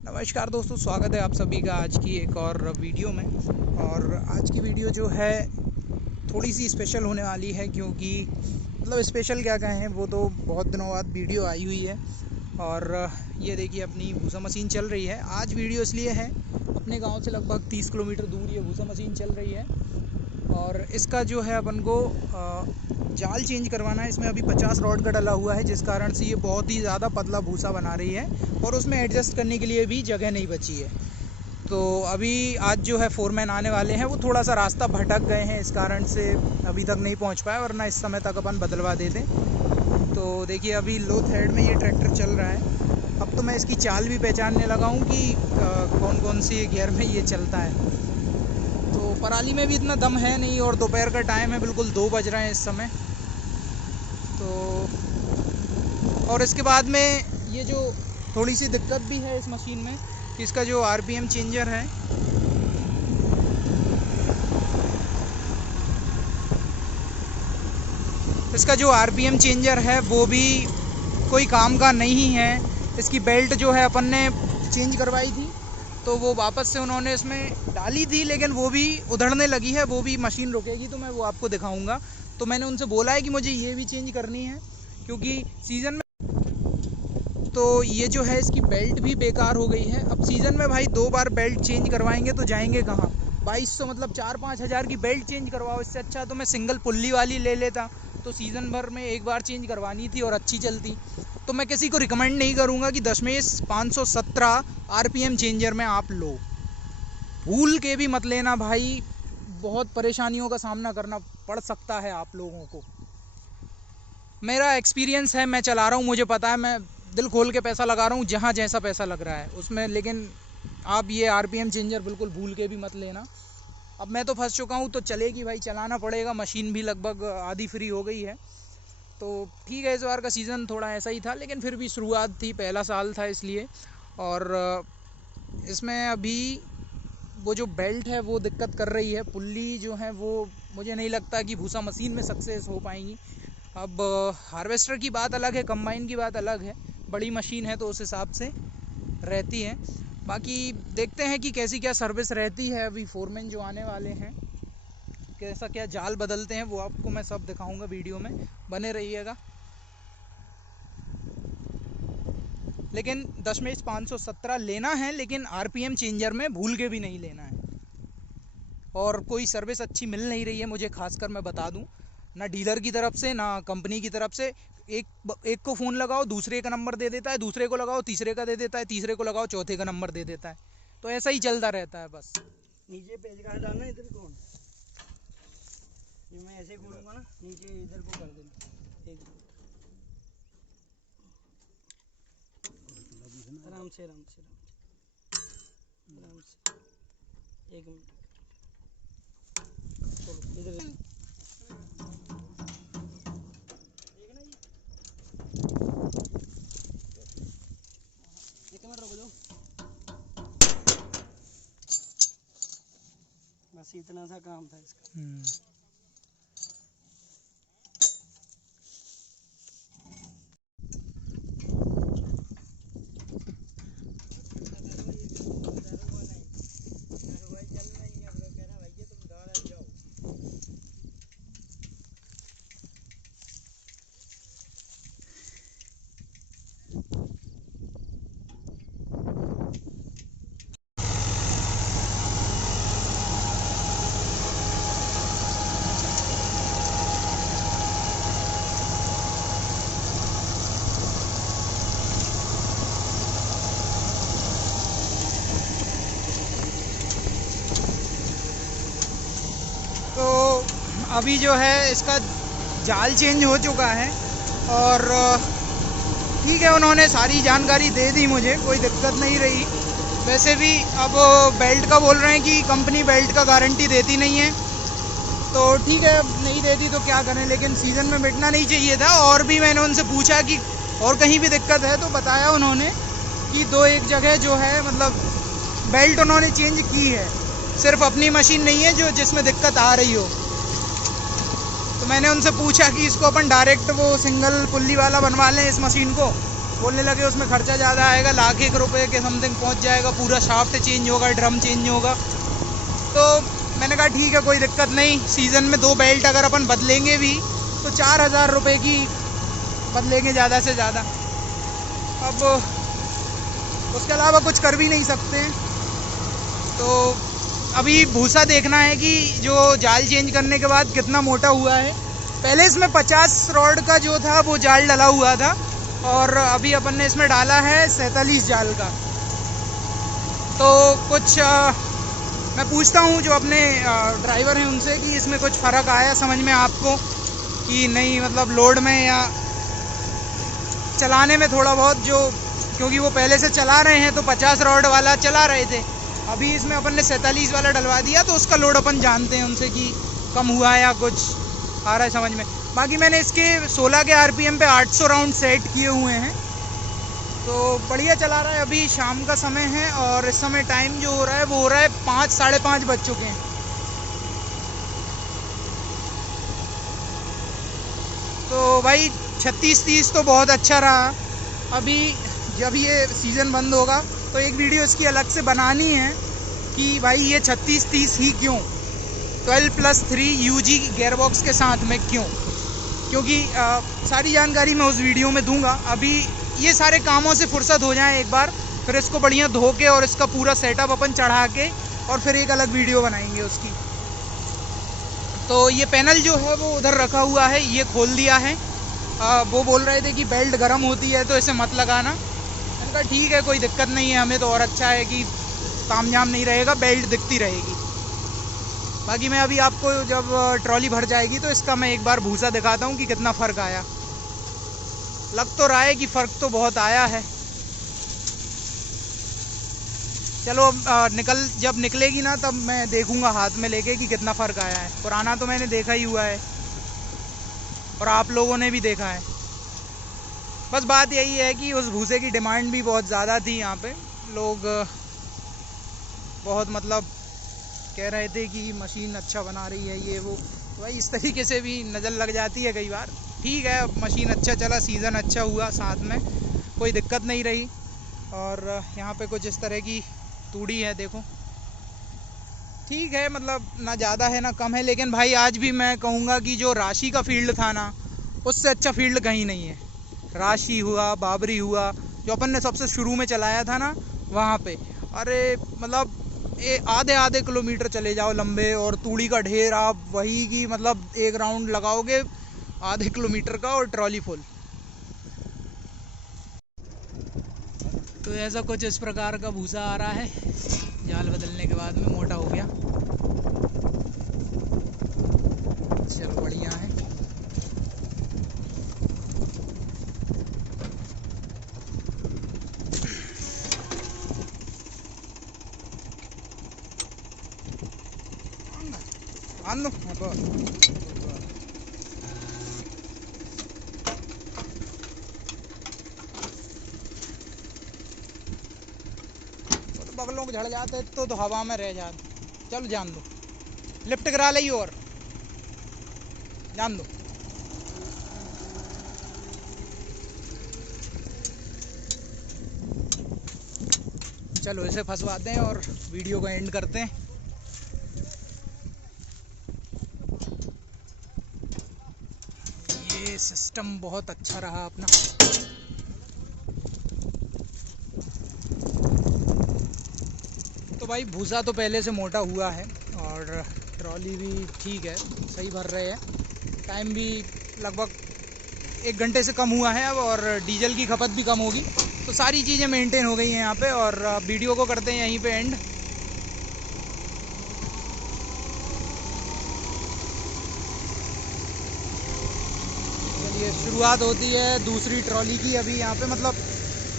नमस्कार दोस्तों, स्वागत है आप सभी का आज की एक और वीडियो में। और आज की वीडियो जो है थोड़ी सी स्पेशल होने वाली है, क्योंकि मतलब स्पेशल क्या कहें, वो तो बहुत दिनों बाद वीडियो आई हुई है। और ये देखिए अपनी भूसा मशीन चल रही है। आज वीडियो इसलिए है, अपने गांव से लगभग 30 किलोमीटर दूर ये भूसा मशीन चल रही है और इसका जो है अपन को जाल चेंज करवाना है। इसमें अभी 50 रॉड का डला हुआ है, जिस कारण से ये बहुत ही ज़्यादा पतला भूसा बना रही है और उसमें एडजस्ट करने के लिए भी जगह नहीं बची है। तो अभी आज जो है फोरमैन आने वाले हैं, वो थोड़ा सा रास्ता भटक गए हैं, इस कारण से अभी तक नहीं पहुंच पाए, वरना इस समय तक अपन बदलवा देते। तो देखिए अभी लो थ्रेड में ये ट्रैक्टर चल रहा है। अब तो मैं इसकी चाल भी पहचानने लगा हूँ कि कौन कौन सी गियर में ये चलता है। तो पराली में भी इतना दम है नहीं और दोपहर का टाइम है, बिल्कुल 2 बज रहे हैं इस समय। तो और इसके बाद में ये जो थोड़ी सी दिक्कत भी है इस मशीन में, इसका जो आरपीएम चेंजर है, वो भी कोई काम का नहीं है। इसकी बेल्ट जो है अपन ने चेंज करवाई थी, तो वो वापस से उन्होंने इसमें डाली थी, लेकिन वो भी उधड़ने लगी है। वो भी मशीन रुकेगी तो मैं वो आपको दिखाऊंगा। तो मैंने उनसे बोला है कि मुझे ये भी चेंज करनी है, क्योंकि सीज़न में तो ये जो है इसकी बेल्ट भी बेकार हो गई है। अब सीज़न में भाई 2 बार बेल्ट चेंज करवाएंगे तो जाएंगे कहाँ? 2200 मतलब 4-5 हज़ार की बेल्ट चेंज करवाओ। इससे अच्छा तो मैं सिंगल पुल्ली वाली ले लेता, तो सीज़न भर में एक बार चेंज करवानी थी और अच्छी चलती। तो मैं किसी को रिकमेंड नहीं करूँगा कि दशमेश 517 आरपीएम चेंजर में आप लो। भूल के भी मत लेना भाई, बहुत परेशानियों का सामना करना पड़ सकता है आप लोगों को। मेरा एक्सपीरियंस है, मैं चला रहा हूँ, मुझे पता है, मैं दिल खोल के पैसा लगा रहा हूँ जहाँ जैसा पैसा लग रहा है उसमें। लेकिन आप ये आरपीएम चेंजर बिल्कुल भूल के भी मत लेना। अब मैं तो फंस चुका हूँ, तो चलेगी भाई, चलाना पड़ेगा। मशीन भी लगभग आधी फ्री हो गई है, तो ठीक है। इस बार का सीज़न थोड़ा ऐसा ही था, लेकिन फिर भी शुरुआत थी, पहला साल था इसलिए। और इसमें अभी वो जो बेल्ट है वो दिक्कत कर रही है। पुल्ली जो है वो मुझे नहीं लगता कि भूसा मशीन में सक्सेस हो पाएंगी। अब हार्वेस्टर की बात अलग है, कंबाइन की बात अलग है, बड़ी मशीन है तो उस हिसाब से रहती है। बाकी देखते हैं कि कैसी क्या सर्विस रहती है। अभी फोरमैन जो आने वाले हैं, कैसा क्या जाल बदलते हैं, वो आपको मैं सब दिखाऊंगा वीडियो में, बने रहिएगा। लेकिन दशमेश 517 लेना है, लेकिन आरपीएम चेंजर में भूल के भी नहीं लेना है। और कोई सर्विस अच्छी मिल नहीं रही है मुझे, खासकर मैं बता दूं, ना डीलर की तरफ से ना कंपनी की तरफ से। एक को फ़ोन लगाओ, दूसरे का नंबर दे देता है, दूसरे को लगाओ, तीसरे का दे देता है, तीसरे को लगाओ, चौथे का नंबर दे देता है। तो ऐसा ही चलता रहता है बस। नीचे पेज कहाँ डालना है, इधर कौन? ये मैं ऐसे खोलूंगा ना, नीचे इधर को कर देना। एक आराम से आराम से आराम से 1 मिनट। चलो इधर देखना जी, 1 मिनट रुक जाओ। बस इतना सा काम था इसका। तो अभी जो है इसका जाल चेंज हो चुका है और ठीक है, उन्होंने सारी जानकारी दे दी मुझे, कोई दिक्कत नहीं रही। वैसे भी अब बेल्ट का बोल रहे हैं कि कंपनी बेल्ट का गारंटी देती नहीं है, तो ठीक है, अब नहीं देती तो क्या करें। लेकिन सीज़न में मिटना नहीं चाहिए था। और भी मैंने उनसे पूछा कि और कहीं भी दिक्कत है, तो बताया उन्होंने कि 2-1 जगह जो है मतलब बेल्ट उन्होंने चेंज की है, सिर्फ अपनी मशीन नहीं है जो जिसमें दिक्कत आ रही हो। तो मैंने उनसे पूछा कि इसको अपन डायरेक्ट वो सिंगल पुल्ली वाला बनवा लें इस मशीन को, बोलने लगे उसमें खर्चा ज़्यादा आएगा, ₹1,00,000 के समथिंग पहुंच जाएगा, पूरा शाफ्ट चेंज होगा, ड्रम चेंज होगा। तो मैंने कहा ठीक है, कोई दिक्कत नहीं। सीज़न में 2 बेल्ट अगर अपन बदलेंगे भी तो ₹4,000 की बदलेंगे ज़्यादा से ज़्यादा। अब उसके अलावा कुछ कर भी नहीं सकते हैं। तो अभी भूसा देखना है कि जो जाल चेंज करने के बाद कितना मोटा हुआ है। पहले इसमें 50 रॉड का जो था वो जाल डला हुआ था, और अभी अपन ने इसमें डाला है 47 जाल का। तो कुछ मैं पूछता हूँ जो अपने ड्राइवर हैं उनसे कि इसमें कुछ फ़र्क आया समझ में आपको कि नहीं, मतलब लोड में या चलाने में थोड़ा बहुत, जो क्योंकि वो पहले से चला रहे हैं तो 50 रॉड वाला चला रहे थे, अभी इसमें अपन ने 47 वाला डलवा दिया तो उसका लोड अपन जानते हैं उनसे कि कम हुआ है या कुछ आ रहा है समझ में। बाकी मैंने इसके 16 के RPM पे 800 राउंड सेट किए हुए हैं, तो बढ़िया चला रहा है। अभी शाम का समय है और इस समय टाइम जो हो रहा है वो हो रहा है 5, 5:30 बज चुके हैं। तो भाई 36-30 तो बहुत अच्छा रहा। अभी जब ये सीज़न बंद होगा तो एक वीडियो इसकी अलग से बनानी है कि भाई ये 36-30 ही क्यों, 12+3 UG गेयरबॉक्स के साथ में क्यों, क्योंकि सारी जानकारी मैं उस वीडियो में दूंगा। अभी ये सारे कामों से फुर्सत हो जाए एक बार, फिर इसको बढ़िया धो के और इसका पूरा सेटअप अपन चढ़ा के और फिर एक अलग वीडियो बनाएंगे उसकी। तो ये पैनल जो है वो उधर रखा हुआ है, ये खोल दिया है। वो बोल रहे थे कि बेल्ट गर्म होती है तो इसे मत लगाना। मैंने कहा ठीक है, कोई दिक्कत नहीं है, हमें तो और अच्छा है कि तामझाम नहीं रहेगा, बेल्ट दिखती रहेगी। बाकी मैं अभी आपको जब ट्रॉली भर जाएगी तो इसका मैं एक बार भूसा दिखाता हूँ कि कितना फ़र्क आया। लग तो रहा है कि फ़र्क तो बहुत आया है। चलो जब निकलेगी ना तब मैं देखूंगा हाथ में लेके कि कितना फ़र्क आया है। पुराना तो मैंने देखा ही हुआ है और आप लोगों ने भी देखा है। बस बात यही है कि उस भूसे की डिमांड भी बहुत ज़्यादा थी। यहाँ पे लोग बहुत मतलब कह रहे थे कि मशीन अच्छा बना रही है ये वो। भाई इस तरीके से भी नज़र लग जाती है कई बार। ठीक है, मशीन अच्छा चला, सीज़न अच्छा हुआ, साथ में कोई दिक्कत नहीं रही। और यहाँ पे कुछ इस तरह की तूड़ी है, देखो ठीक है, मतलब ना ज़्यादा है ना कम है। लेकिन भाई आज भी मैं कहूँगा कि जो राशि का फील्ड था ना, उससे अच्छा फील्ड कहीं नहीं है। राशि हुआ, बाबरी हुआ, जो अपन ने सबसे शुरू में चलाया था ना, वहाँ पे अरे मतलब आधे किलोमीटर चले जाओ लंबे और तूड़ी का ढेर, आप वही की मतलब एक राउंड लगाओगे आधे किलोमीटर का और ट्रॉली फुल। तो ऐसा कुछ इस प्रकार का भूसा आ रहा है, जाल बदलने के बाद में मोटा हो गया। चलो बढ़िया है। आनो बगलों को झड़ जाते तो हवा में रह जाते। चलो जान दो, लिफ्ट करा ली और जान दो। चलो इसे फंसवाते हैं और वीडियो को एंड करते हैं। ये सिस्टम बहुत अच्छा रहा अपना। तो भाई भूसा तो पहले से मोटा हुआ है और ट्रॉली भी ठीक है, सही भर रहे हैं। टाइम भी लगभग 1 घंटे से कम हुआ है अब, और डीजल की खपत भी कम होगी। तो सारी चीज़ें मेंटेन हो गई हैं यहाँ पे। और वीडियो को करते हैं यहीं पे एंड। चलिए, शुरुआत होती है दूसरी ट्रॉली की अभी यहाँ पे, मतलब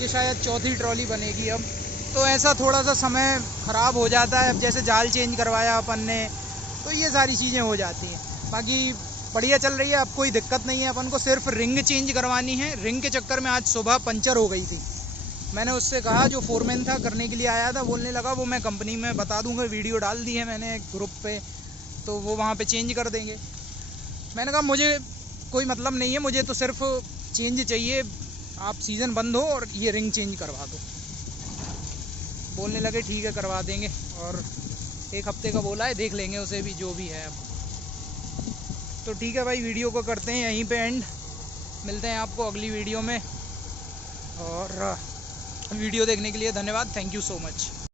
ये शायद चौथी ट्रॉली बनेगी अब। तो ऐसा थोड़ा सा समय ख़राब हो जाता है। अब जैसे जाल चेंज करवाया अपन ने, तो ये सारी चीज़ें हो जाती हैं। बाकी बढ़िया चल रही है, अब कोई दिक्कत नहीं है। अपन को सिर्फ रिंग चेंज करवानी है। रिंग के चक्कर में आज सुबह पंचर हो गई थी। मैंने उससे कहा, जो फोरमैन था करने के लिए आया था, बोलने लगा वो मैं कंपनी में बता दूंगा, वीडियो डाल दी है मैंने ग्रुप पे, तो वो वहाँ पे चेंज कर देंगे। मैंने कहा मुझे कोई मतलब नहीं है, मुझे तो सिर्फ चेंज चाहिए, आप सीज़न बंद हो और ये रिंग चेंज करवा दो। बोलने लगे ठीक है करवा देंगे, और 1 हफ्ते का बोला है, देख लेंगे उसे भी, जो भी है अब। तो ठीक है भाई, वीडियो को करते हैं यहीं पे एंड। मिलते हैं आपको अगली वीडियो में, और वीडियो देखने के लिए धन्यवाद। Thank you so much.